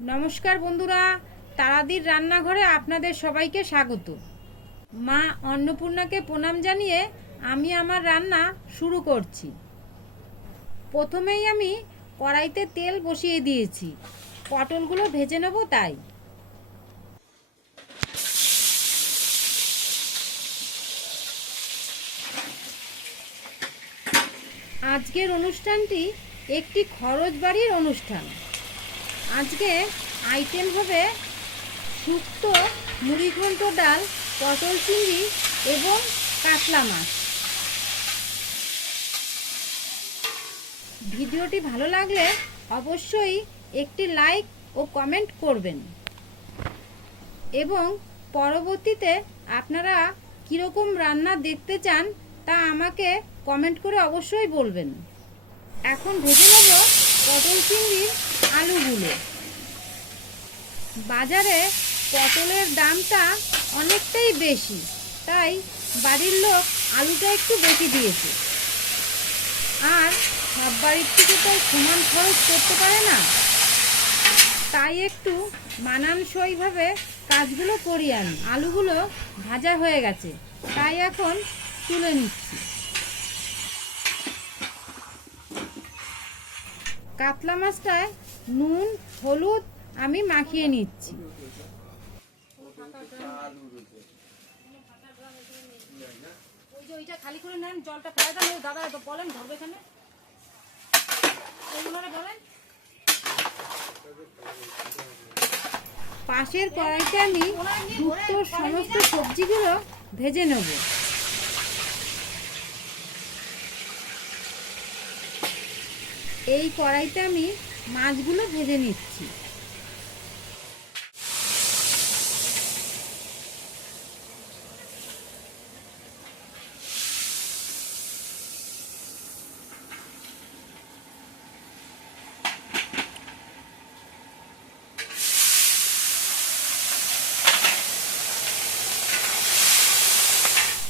নমস্কার বন্ধুরা, তারাদির রান্নাঘরে আপনাদের সবাইকে স্বাগত। মা অন্নপূর্ণাকে প্রণাম জানিয়ে আমি আমার রান্না শুরু করছি। প্রথমেই আমি কড়াইতে তেল বসিয়ে দিয়েছি, পটলগুলো ভেজে নেব তাই। আজকের অনুষ্ঠানটি একটি খরচ বাড়ির অনুষ্ঠান। আজকে আইটেম হবে শুক্তো, মুড়িঘণ্ট ডাল, পটল চিংড়ি এবং কাতলা মাছ। ভিডিওটি ভালো লাগলে অবশ্যই একটি লাইক ও কমেন্ট করবেন এবং পরবর্তীতে আপনারা কীরকম রান্না দেখতে চান তা আমাকে কমেন্ট করে অবশ্যই বলবেন। এখন ভেজে নেব পটল চিংড়ির আলুগুলো। বাজারে পটলের দামটা অনেকটাই বেশি, তাই বাড়ির লোক আলুটা একটু বেশি দিয়েছে। আর সব বাড়ির থেকে তো সমান খরচ করতে পারে না, তাই একটু মানানসইভাবে কাজগুলো করি আমি। আলুগুলো ভাজা হয়ে গেছে, তাই এখন তুলে নিচ্ছি। কাতলা মাছটায় নুন হলুদ আমি মাখিয়ে নিচ্ছি। ওইটা খালি করে নেন, জলটা ফেলে দেন। দাদা বলেন ধরবে এখানে, বলেন। পাশের কড়াইতে আমি শুক্তোর সমস্ত সবজিগুলো ভেজে নেব। এই কড়াইতে আমি মাছগুলো ভেজে নিচ্ছি।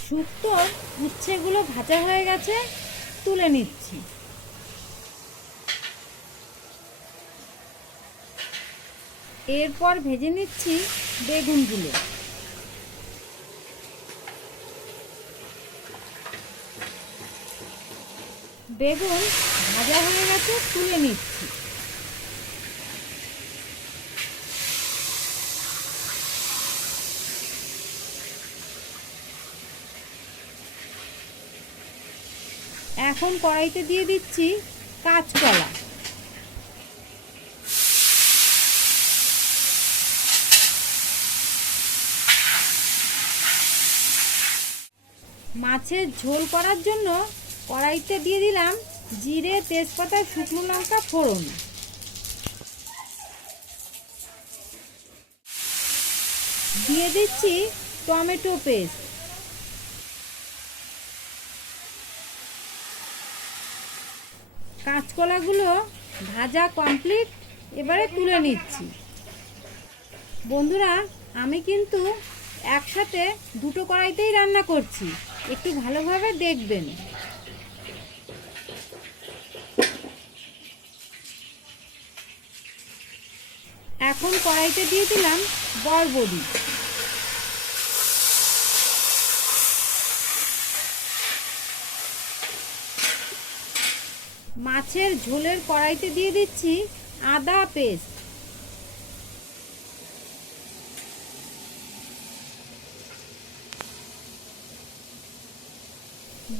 শুক্তোর উচ্ছেগুলো ভাজা হয়ে গেছে, তুলে নিচ্ছি। এরপর ভেজে নিচ্ছি বেগুনগুলো। বেগুন ভাজা হয়ে গেছে, তুলে নিচ্ছি। এখন কড়াইতে দিয়ে দিচ্ছি কাঁচকলা। মাছের ঝোল করার জন্য কড়াইতে দিয়ে দিলাম জিরে, তেজপাতা, শুকনো লঙ্কা ফোড়ন। দিয়ে দিচ্ছি টমেটো পেস্ট। কাঁচকলাগুলো ভাজা কমপ্লিট, এবারে তুলে নিচ্ছি। বন্ধুরা, আমি কিন্তু একসাথে দুটো কড়াইতেই রান্না করছি, একটু ভালোভাবে দেখবেন। এখন কড়াইতে দিয়ে দিলাম বরবটি। মাছের ঝোলের কড়াইতে দিয়ে দিচ্ছি আদা পেস্ট।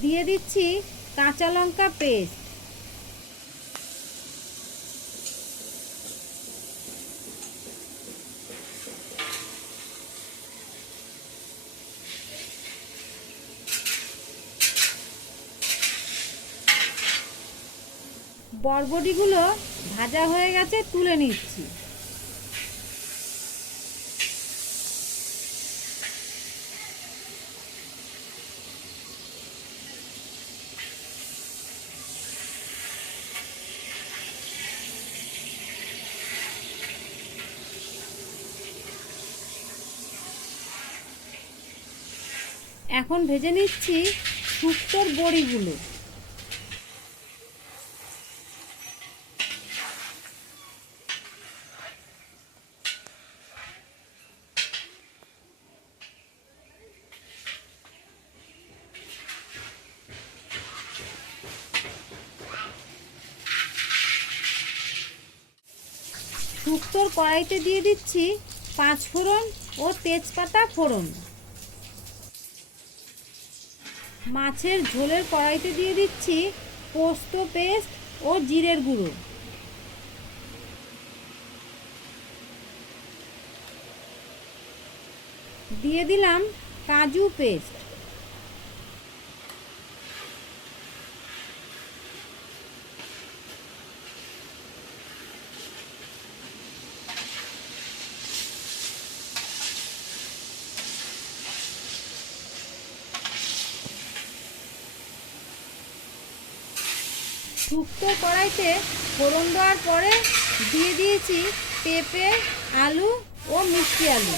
দিয়ে দিচ্ছি কাঁচা লঙ্কা পেস্ট। বরবটিগুলো ভাজা হয়ে গেছে, তুলে নিচ্ছি। এখন ভেজে নিচ্ছি শুক্তোর বড়িগুলো। শুক্তোর কড়াইতে দিয়ে দিচ্ছি 5 ফোড়ন ও তেজপাতা ফোড়ন। মাছের ঝোলের কড়াইতে দিয়ে দিচ্ছি পোস্ত পেস্ট ও জিরের গুঁড়ো। দিয়ে দিলাম কাজু পেস্ট। শুক্তো কড়াইতে ফোড়ন দেওয়ার পরে দিয়ে দিয়েছি পেঁপে, আলু ও মিষ্টি আলু।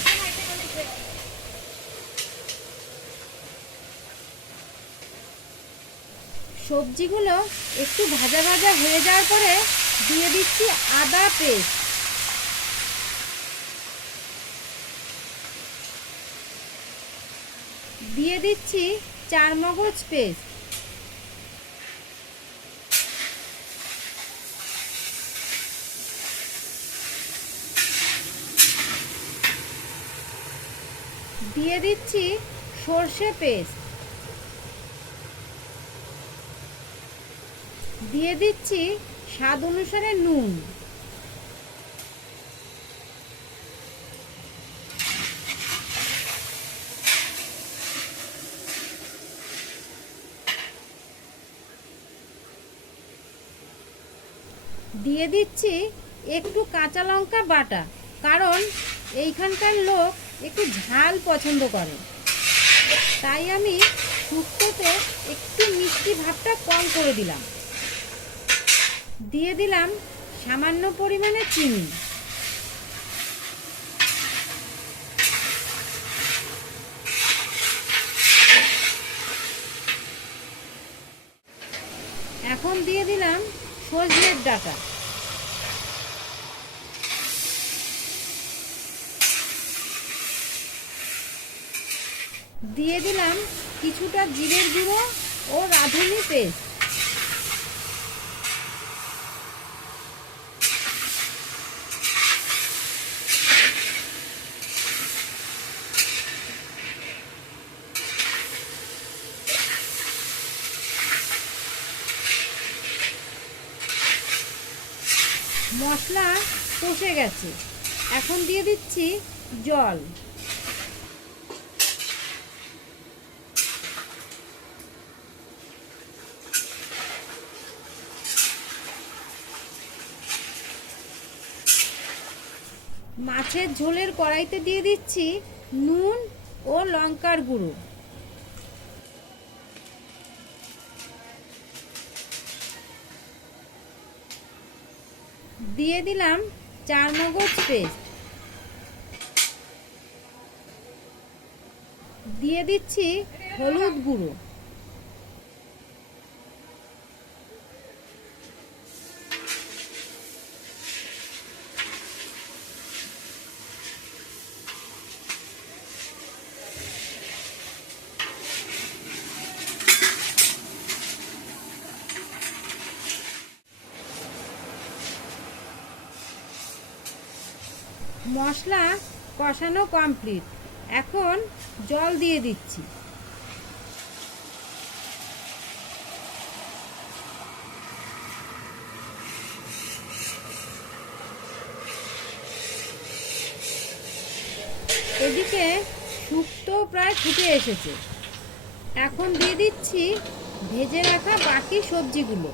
সবজিগুলো একটু ভাজা ভাজা হয়ে যাওয়ার পরে দিয়ে দিচ্ছি আদা পেস্ট। দিয়ে দিচ্ছি চারমগজ পেস্ট। দিয়ে দিচ্ছি সর্ষে পেস্ট। দিয়ে দিচ্ছি স্বাদ অনুসারে নুন। দিয়ে দিচ্ছি একটু কাঁচা লঙ্কা বাটা, কারণ এইখানকার লোক একটু ঝাল পছন্দ করে, তাই আমি শুক্তোতে একটু মিষ্টি ভাবটা কম করে দিলাম। দিয়ে দিলাম সামান্য পরিমাণে চিনি। এখন দিয়ে দিলাম সজনের ডাঁটা। দিয়ে দিলাম কিছুটা জিরের গুঁড়ো ও রাঁধুনি পেস্ট। মশলা কষে গেছে, এখন দিয়ে দিচ্ছি জল। মাছের ঝোলের কড়াইতে দিয়ে দিচ্ছি নুন ও লঙ্কার গুঁড়ো। দিয়ে দিলাম চারমগজ পেস্ট। দিয়ে দিচ্ছি হলুদ গুঁড়ো। মশলা কষানো কমপ্লিট, এখন জল দিয়ে দিচ্ছি। এদিকে শুক্তো প্রায় ফুটে এসেছে, এখন দিয়ে দিচ্ছি ভেজে রাখা বাকি সবজিগুলো।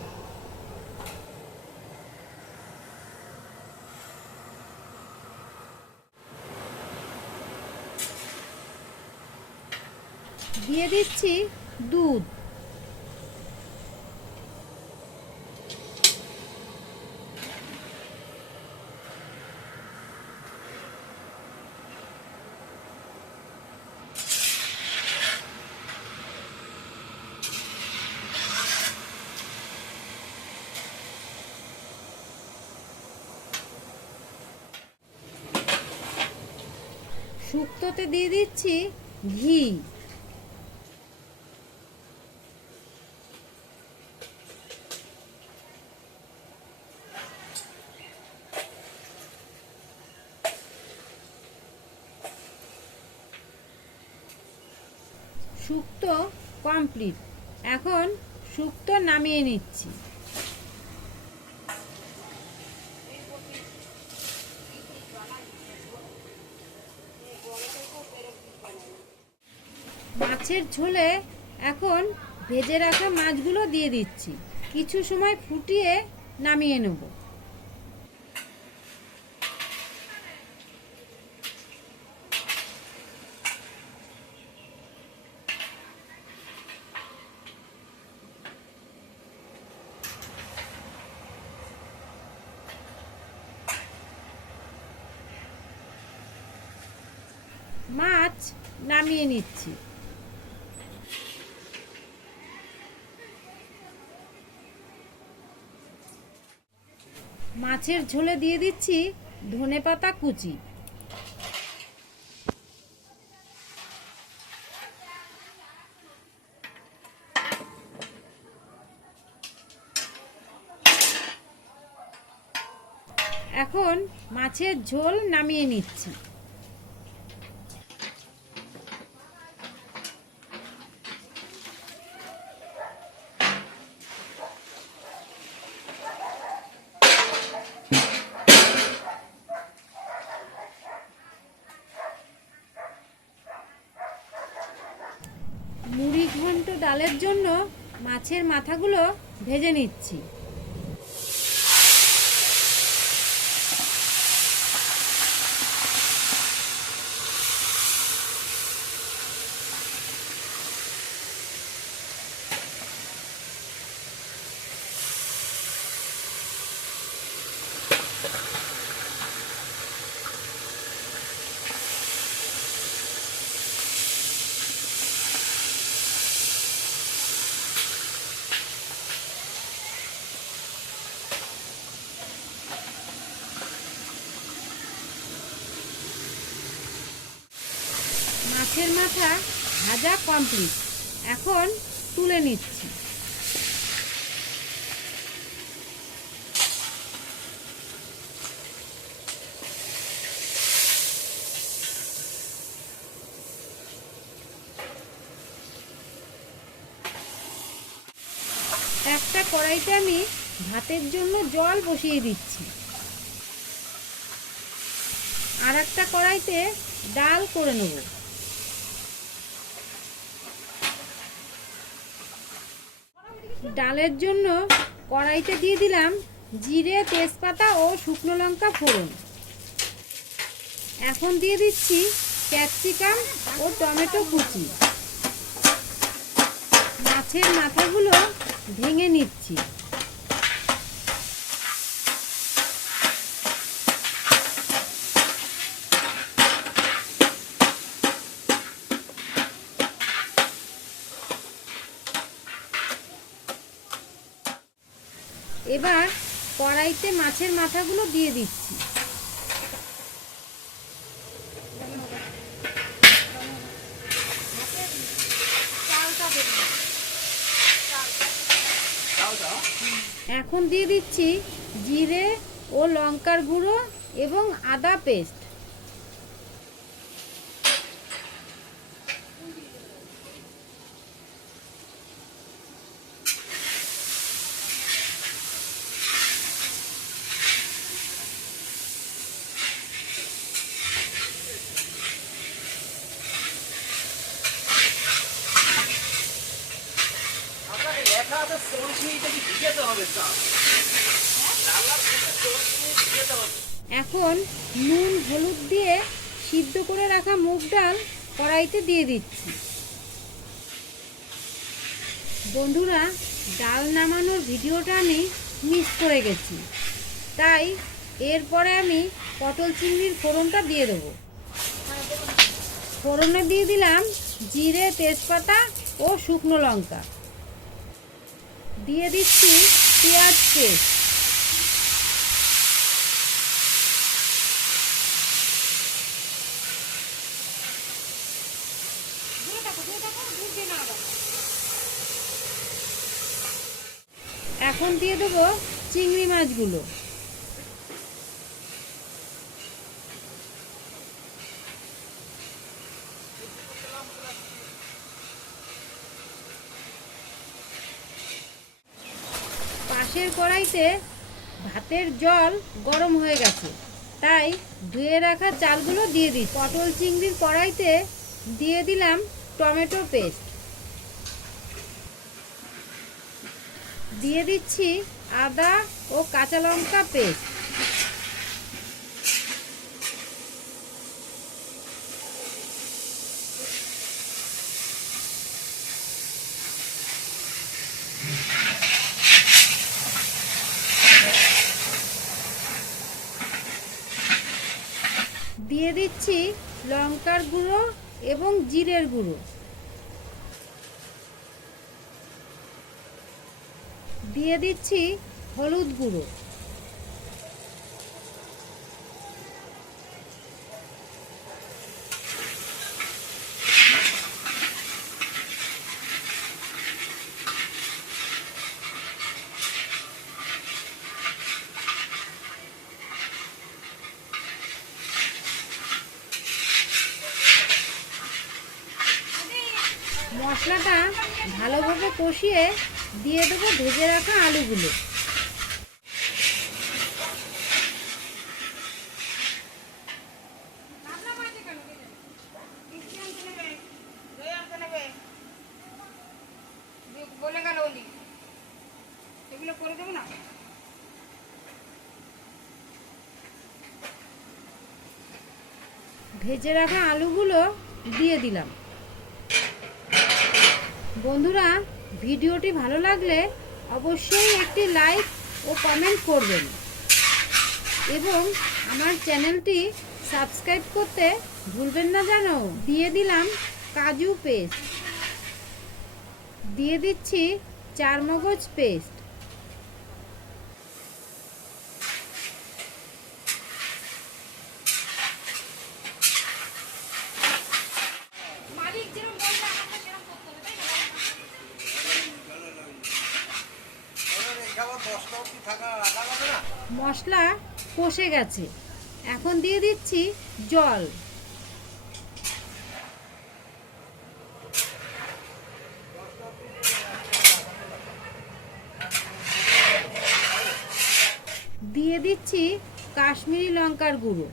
দিয়ে দিচ্ছি দুধ। শুক্তোতে দিয়ে দিচ্ছি ঘি। শুক্তো কমপ্লিট। এখন শুক্তো নামিয়ে নিচ্ছি। মাছের ঝোলে এখন ভেজে রাখা মাছগুলো দিয়ে দিচ্ছি। কিছু সময় ফুটিয়ে নামিয়ে নেব। মাছ নামিয়ে নিচ্ছি। মাছের ঝোলে দিয়ে দিচ্ছি ধনেপাতা কুচি। এখন মাছের ঝোল নামিয়ে নিচ্ছি। মুড়ি ঘন্ট ডালের জন্য মাছের মাথাগুলো ভেজে নিচ্ছি। মাছের মাথা ভাজা কমপ্লিট। এখন তুলে নিচ্ছি। একটা কড়াইতে আমি ভাতের জন্য জল বসিয়ে দিচ্ছি। আর একটা কড়াইতে ডাল করে নেব। ডালের জন্য কড়াইতে দিয়ে দিলাম জিরে, তেজপাতা ও শুকনো লঙ্কা ফোড়ন। এখন দিয়ে দিচ্ছি ক্যাপসিকাম ও টমেটো কুচি। মাছের মাথাগুলো ভেঙে নিচ্ছি। এবার কড়াইতে মাছের মাথাগুলো দিয়ে দিচ্ছি। এখন দিয়ে দিচ্ছি জিরে ও লঙ্কার গুঁড়ো এবং আদা পেস্ট। এখন নুন হলুদ দিয়ে সিদ্ধ করে রাখা মুগ ডাল কড়াইতে দিয়ে দিচ্ছি। বন্ধুরা, ডাল নামানোর ভিডিওটা আমি মিস করে গেছি, তাই এরপরে আমি পটল চিংড়ির ফোড়নটা দিয়ে দেবো। ফোড়নে দিয়ে দিলাম জিরে, তেজপাতা ও শুকনো লঙ্কা। দিয়ে দিচ্ছি পেঁয়াজ পেস্ট। এখন দিয়ে দেবো চিংড়ি মাছগুলো। গ্যাসের কড়াইতে ভাতের জল গরম হয়ে গেছে, তাই ধুয়ে রাখা চালগুলো দিয়ে দিই। পটল চিংড়ির কড়াইতে দিয়ে দিলাম টমেটো পেস্ট, দিয়ে দিচ্ছি আদা ও কাঁচা লঙ্কা পেস্ট, দিয়ে দিচ্ছি লঙ্কার গুঁড়ো এবং জিরের গুঁড়ো, দিয়ে দিচ্ছি হলুদ গুঁড়ো, মশলাটা ভালোভাবে কষিয়ে দিয়ে দেবো ভেজে রাখা আলুগুলো। ভেজে রাখা আলুগুলো দিয়ে দিলাম। বন্ধুরা, ভিডিওটি ভালো লাগলে অবশ্যই একটি লাইক ও কমেন্ট করবেন এবং আমার চ্যানেলটি সাবস্ক্রাইব করতে ভুলবেন না যেন। দিয়ে দিলাম কাজু পেস্ট, দিয়ে দিচ্ছি চারমগজ পেস্ট, মশলা কষে গেছে, এখন দিয়ে দিচ্ছি জল, দিয়ে দিচ্ছি কাশ্মীরি লঙ্কার গুঁড়ো,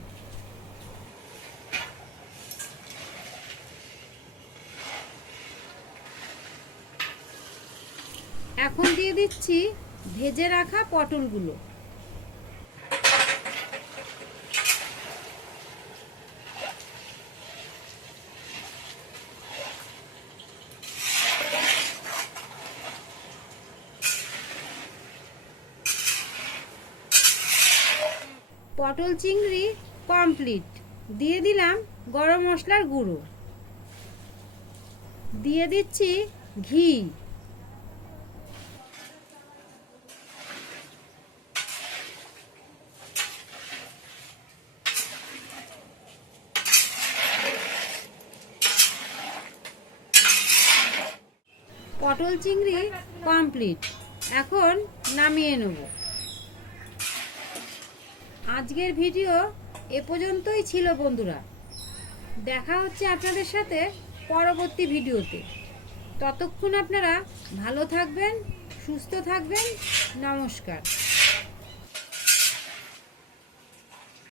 এখন দিয়ে দিচ্ছি ভেজে রাখা পটলগুলো, পটল চিংড়ি কমপ্লিট। দিয়ে দিলাম গরম মশলার গুঁড়ো, দিয়ে দিচ্ছি ঘি, পটল চিংড়ি কমপ্লিট, এখন নামিয়ে নেব। আজকের ভিডিও এ পর্যন্তই ছিল বন্ধুরা। দেখা হচ্ছে আপনাদের সাথে পরবর্তী ভিডিওতে। ততক্ষণ আপনারা ভালো থাকবেন, সুস্থ থাকবেন। নমস্কার।